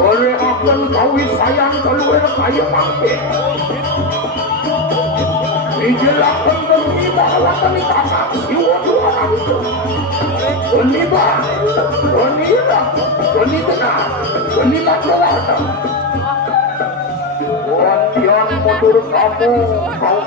Oleh akan kawi sayang keluar kaya pakai dijelaskan terima alasan kakak siwa dua orang itu penima penila penitena penila kelata wantian motor kamu kau